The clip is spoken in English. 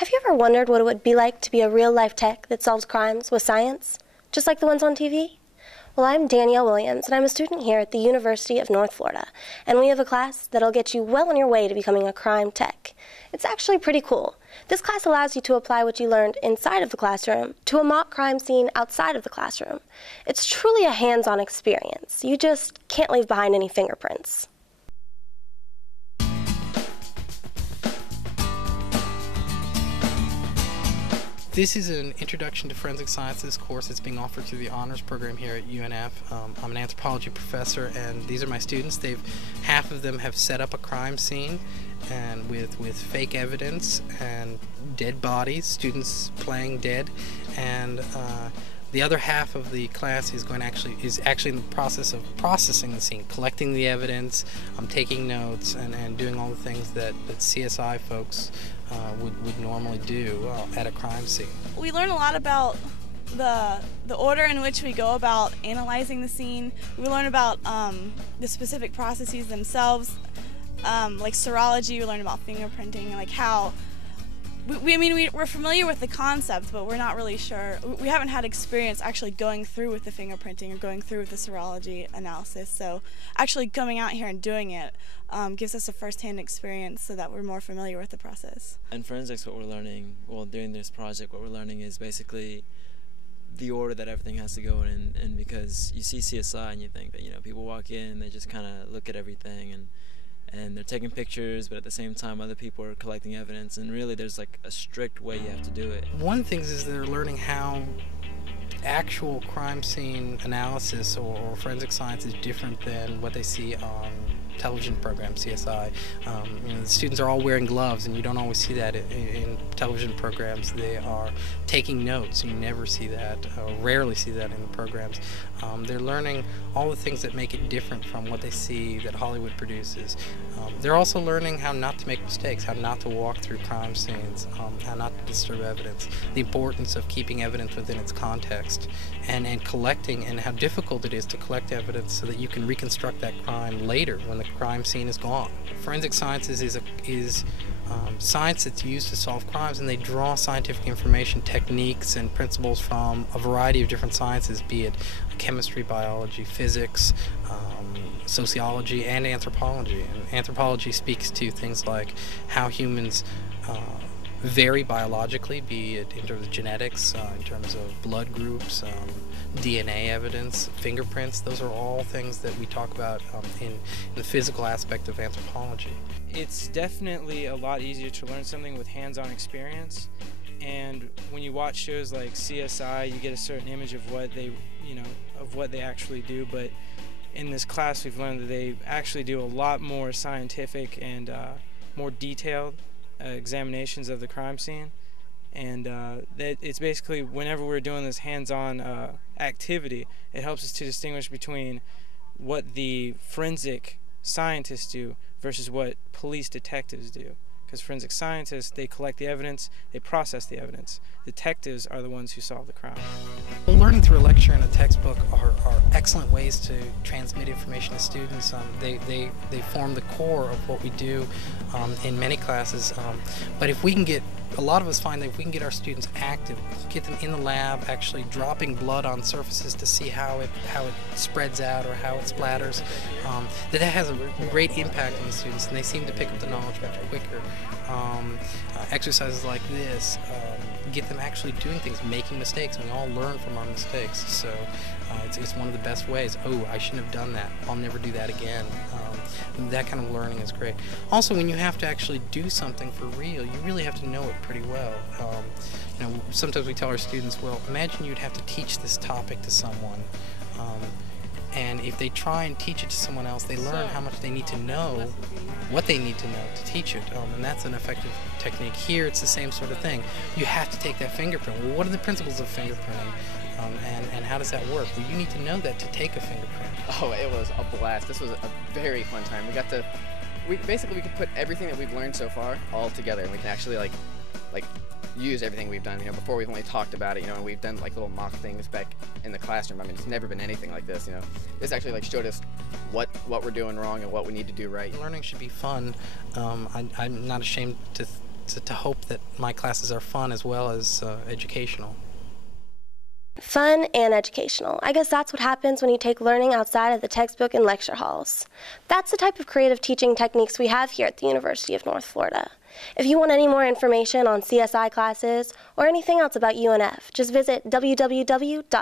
Have you ever wondered what it would be like to be a real-life tech that solves crimes with science, just like the ones on TV? Well, I'm Danielle Williams, and I'm a student here at the University of North Florida, and we have a class that'll get you well on your way to becoming a crime tech. It's actually pretty cool. This class allows you to apply what you learned inside of the classroom to a mock crime scene outside of the classroom. It's truly a hands-on experience. You just can't leave behind any fingerprints. This is an Introduction to Forensic Sciences course that's being offered through the honors program here at UNF. I'm an anthropology professor, and these are my students. Half of them have set up a crime scene and with fake evidence and dead bodies, students playing dead, and the other half of the class is actually in the process of processing the scene, collecting the evidence, taking notes, and doing all the things that CSI folks would normally do at a crime scene. We learn a lot about the order in which we go about analyzing the scene. We learn about the specific processes themselves, like serology. We learn about fingerprinting, like how. We're familiar with the concept, but we're not really sure. We haven't had experience actually going through with the fingerprinting or going through with the serology analysis. So actually coming out here and doing it gives us a first-hand experience so that we're more familiar with the process. In forensics, what we're learning, well, during this project, what we're learning is basically the order that everything has to go in. And because you see CSI and you think that, people walk in and they just kind of look at everything and they're taking pictures, but at the same time other people are collecting evidence, and really there's like a strict way you have to do it. One of the things is they're learning how actual crime scene analysis or forensic science is different than what they see on television programs, CSI. The students are all wearing gloves, and you don't always see that in television programs. They are taking notes, and you never see that, or rarely see that in the programs. They're learning all the things that make it different from what they see that Hollywood produces. They're also learning how not to make mistakes, how not to walk through crime scenes, how not to disturb evidence, the importance of keeping evidence within its context, and collecting, and how difficult it is to collect evidence so that you can reconstruct that crime later when the crime scene is gone. Forensic sciences is science that's used to solve crimes, and they draw scientific information, techniques, and principles from a variety of different sciences, be it chemistry, biology, physics, sociology, and anthropology. And anthropology speaks to things like how humans vary biologically, be it in terms of genetics, in terms of blood groups, DNA evidence, fingerprints. Those are all things that we talk about in the physical aspect of anthropology. It's definitely a lot easier to learn something with hands-on experience, and when you watch shows like CSI, you get a certain image of what they actually do, but in this class we've learned that they actually do a lot more scientific and more detailed examinations of the crime scene, and that it's basically whenever we're doing this hands-on activity, it helps us to distinguish between what the forensic scientists do versus what police detectives do. Because forensic scientists, they collect the evidence, they process the evidence. Detectives are the ones who solve the crime. Well, learning through a lecture and a textbook are excellent ways to transmit information to students. They form the core of what we do in many classes. But if we can get, a lot of us find that if we can get our students active, get them in the lab, actually dropping blood on surfaces to see how it spreads out or how it splatters, that has a great impact on the students, and they seem to pick up the knowledge much quicker. Exercises like this get them actually doing things, making mistakes, and we all learn from our mistakes. So it's one of the best ways. Oh, I shouldn't have done that. I'll never do that again. That kind of learning is great. Also, when you have to actually do something for real, you really have to know it pretty well. Sometimes we tell our students, well, imagine you'd have to teach this topic to someone. And if they try and teach it to someone else, they learn how much they need to know, what they need to know to teach it, and that's an effective technique. Here, it's the same sort of thing. You have to take that fingerprint. Well, what are the principles of fingerprinting, and how does that work? Well, you need to know that to take a fingerprint. Oh, it was a blast. This was a very fun time. We could put everything that we've learned so far all together, and we can actually like use everything we've done. Before we've only talked about it, and we've done like little mock things back in the classroom. It's never been anything like this. This actually showed us what we're doing wrong and what we need to do right. Learning should be fun. I'm not ashamed to to hope that my classes are fun as well as educational. Fun and educational. I guess that's what happens when you take learning outside of the textbook and lecture halls. That's the type of creative teaching techniques we have here at the University of North Florida. If you want any more information on CSI classes or anything else about UNF, just visit www.unf.edu.